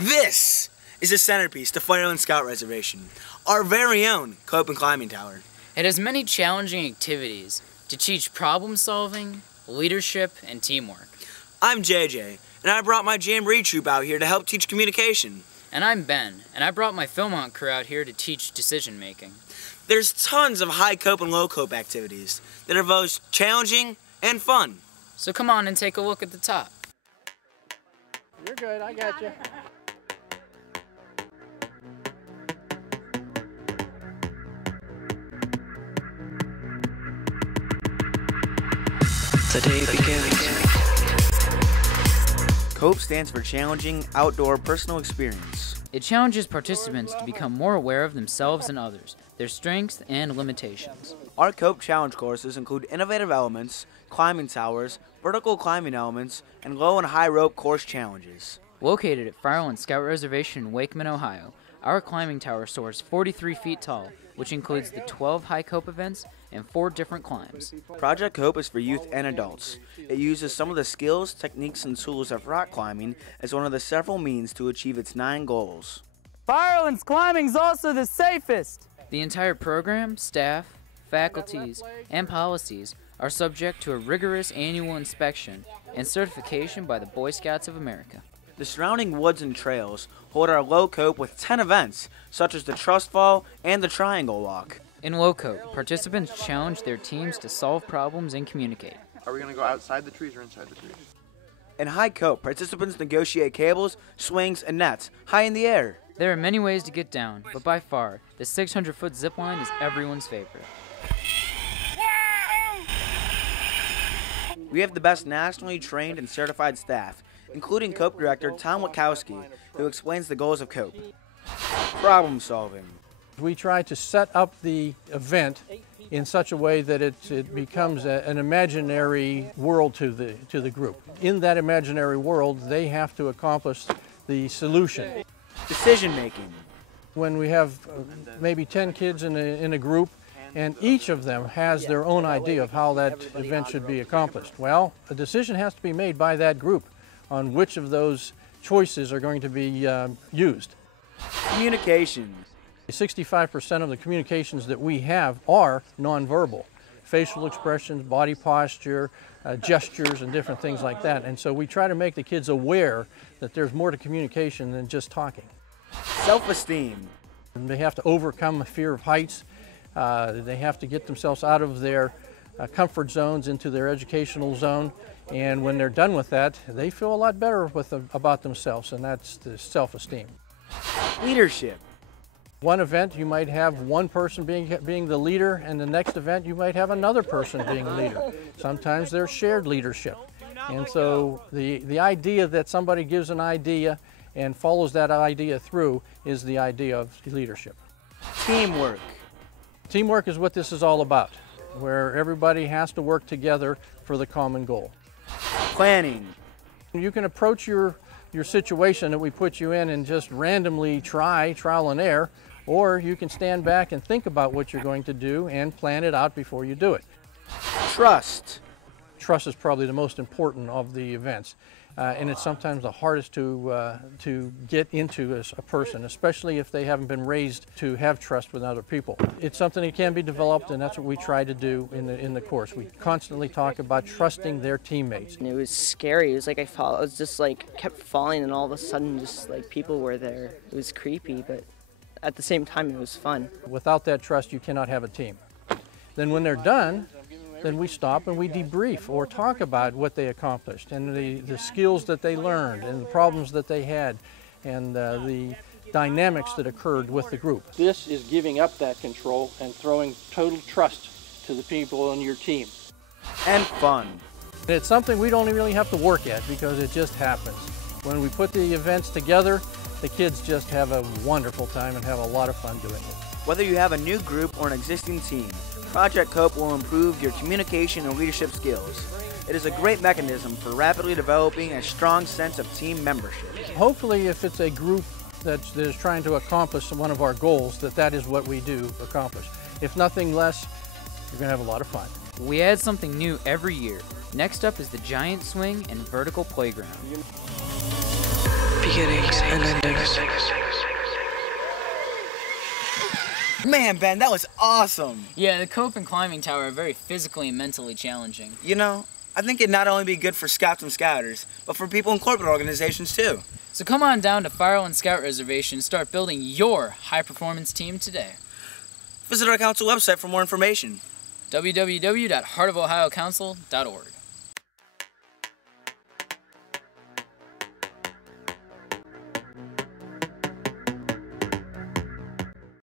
This is a centerpiece to Firelands Scout Reservation, our very own C.O.P.E climbing tower. It has many challenging activities to teach problem solving, leadership, and teamwork. I'm JJ, and I brought my Jamboree troop out here to help teach communication. And I'm Ben, and I brought my Philmont crew out here to teach decision making. There's tons of high C.O.P.E and low C.O.P.E activities that are both challenging and fun. So come on and take a look at the top. You're good, I got you. The day begins. C.O.P.E stands for Challenging Outdoor Personal Experience. It challenges participants to become more aware of themselves and others, their strengths and limitations. Our C.O.P.E challenge courses include innovative elements, climbing towers, vertical climbing elements, and low and high rope course challenges. Located at Firelands Scout Reservation in Wakeman, Ohio, our climbing tower soars 43 feet tall, which includes the 12 high C.O.P.E events and 4 different climbs. Project C.O.P.E is for youth and adults. It uses some of the skills, techniques, and tools of rock climbing as one of the several means to achieve its 9 goals. Firelands climbing is also the safest. The entire program, staff, faculties, and policies are subject to a rigorous annual inspection and certification by the Boy Scouts of America. The surrounding woods and trails hold our low C.O.P.E with 10 events, such as the Trust Fall and the Triangle Walk. In low C.O.P.E, participants challenge their teams to solve problems and communicate. Are we going to go outside the trees or inside the trees? In high C.O.P.E, participants negotiate cables, swings, and nets high in the air. There are many ways to get down, but by far, the 600-foot zip line is everyone's favorite. We have the best nationally trained and certified staff, including C.O.P.E Director Tom Wachowski, who explains the goals of C.O.P.E. Problem solving. We try to set up the event in such a way that it becomes an imaginary world to the group. In that imaginary world, they have to accomplish the solution. Decision making. When we have maybe 10 kids in a group, and each of them has their own idea of how that event should be accomplished, well, a decision has to be made by that group on which of those choices are going to be used. Communication. 65% of the communications that we have are nonverbal. Facial expressions, body posture, gestures, and different things like that. And so we try to make the kids aware that there's more to communication than just talking. Self-esteem. They have to overcome a fear of heights. They have to get themselves out of their comfort zones into their educational zone. And when they're done with that, they feel a lot better about themselves, and that's the self-esteem. Leadership. One event you might have one person being the leader, and the next event you might have another person being the leader. Sometimes there's shared leadership. And so the idea that somebody gives an idea and follows that idea through is the idea of leadership. Teamwork. Teamwork is what this is all about, where everybody has to work together for the common goal. Planning. You can approach your situation that we put you in and just randomly trial and error, or you can stand back and think about what you're going to do and plan it out before you do it. Trust. Trust is probably the most important of the events, and it's sometimes the hardest to get into as a person, especially if they haven't been raised to have trust with other people. It's something that can be developed, and that's what we try to do in the course. We constantly talk about trusting their teammates. And it was scary. It was like I was just like kept falling, and all of a sudden just like people were there. It was creepy, but at the same time it was fun. Without that trust, you cannot have a team. Then when they're done, then we stop and we debrief or talk about what they accomplished and the skills that they learned and the problems that they had and the dynamics that occurred with the group. This is giving up that control and throwing total trust to the people on your team. And fun. It's something we don't really have to work at because it just happens. When we put the events together, the kids just have a wonderful time and have a lot of fun doing it. Whether you have a new group or an existing team, Project C.O.P.E will improve your communication and leadership skills. It is a great mechanism for rapidly developing a strong sense of team membership. Hopefully, if it's a group that is trying to accomplish one of our goals, that is what we do accomplish. If nothing less, you're going to have a lot of fun. We add something new every year. Next up is the giant swing and vertical playground. beginnings and endings. Man, Ben, that was awesome. Yeah, the C.O.P.E and climbing tower are very physically and mentally challenging. You know, I think it'd not only be good for scouts and scouters, but for people in corporate organizations too. So come on down to Firelands Scout Reservation and start building your high-performance team today. Visit our council website for more information. www.heartofohiocouncil.org.